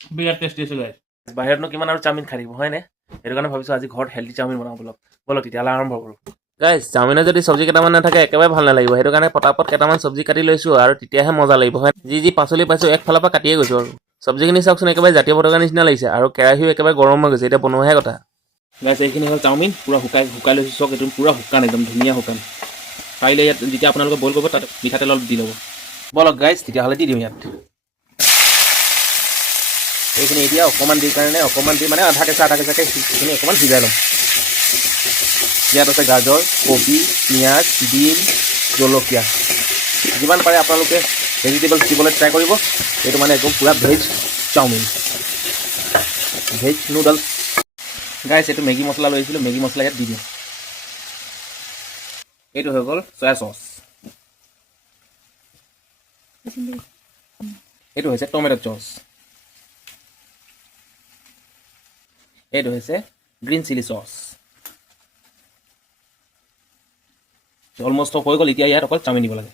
বিৰাট tasty আছে guys. বাহিৰতনো কিমান আৰু চাওমিন খাই থাকিব হয়নে? সেইটো কাৰণে ভাবিছোঁ আজি ঘৰত হেল্ডি চাওমিন বনাওঁ বলক তেতিয়াহ'লে আৰম্ভ কৰোঁ। গাইজ চাওমিনত যদি চব্জি কেইটামান নাথাকে একেবাৰে ভাল নালাগিব, সেইটো কাৰণে পটাপট কেইটামান চব্জি কাটি লৈছোঁ আৰু তেতিয়াহে মজা লাগিব হয়। যি পাচলি পাইছোঁ একফালৰ পৰা কাটিয়ে গৈছোঁ আৰু চব্জিখিনি চাওকচোন একেবাৰে জাতীয় পতাকা নিচিনা লাগিছে আৰু কেৰাহীও একেবাৰে গৰম হৈ গৈছে, এতিয়া বনোৱাহে কথা। গাইজ এইখিনি হ'ল চাওমিন, পূৰা শুকাই লৈছোঁ চক, এইটো পূৰা শুকান একদম ধুনীয়া শুকান। পাৰিলে ইয়াত যেতিয়া আপোনালোকে বইল কৰিব তাত মিঠাতেল অলপ দি ল'ব। বলক গাইজ তেতিয়াহ'লে দি দিওঁ ইয়াত। এইখিনি এতিয়া অকণমান দেৰি কাৰণে অকণমান দেৰি মানে আধা কেঁচাকৈ সেইখিনি অকণমান সিজাই ল'ম। ইয়াত আছে গাজৰ, কবি, পিঁয়াজ, ডিম, জলকীয়া, যিমান পাৰে আপোনালোকে ভেজিটেবলছ দিবলৈ ট্ৰাই কৰিব। এইটো মানে একদম পূৰা veg chowmein, veg noodles. Guys এইটো মেগী মছলা লৈ আহিছিলোঁ, মেগী মছলা ইয়াত দি দিওঁ। এইটো হৈ গ'ল চয়া চচ, এইটো হৈছে টমেটো চচ, এইটো হৈছে গ্ৰীণ চিলি চচ। অলমষ্ট হৈ গ'ল, এতিয়া ইয়াত অকল চাওমিন দিব লাগে।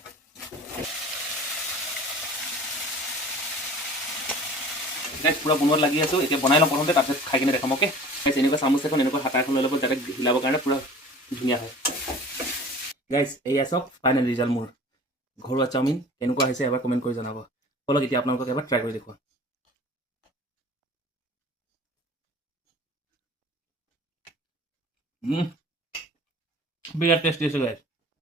গাইজ পূৰা বনোৱাত লাগি আছোঁ, এতিয়া বনাই লওঁ প্ৰথমতে, তাৰপিছত খাই কিনে দেখাম অ'কে। গাইজ এনেকুৱা চামুচ এখন এনেকুৱা হাতা এখন লৈ ল'ব যাতে হিলাবৰ কাৰণে পূৰা ধুনীয়া হয়। গাইজ এয়া চাওক ফাইনেল ৰিজাল্ট মোৰ ঘৰুৱা চাওমিন কেনেকুৱা হৈছে এবাৰ কমেণ্ট কৰি জনাব। বলক এতিয়া আপোনালোকক এবাৰ ট্ৰাই কৰি দেখুৱাম। বিৰাট টেষ্টি আছে গাইজ।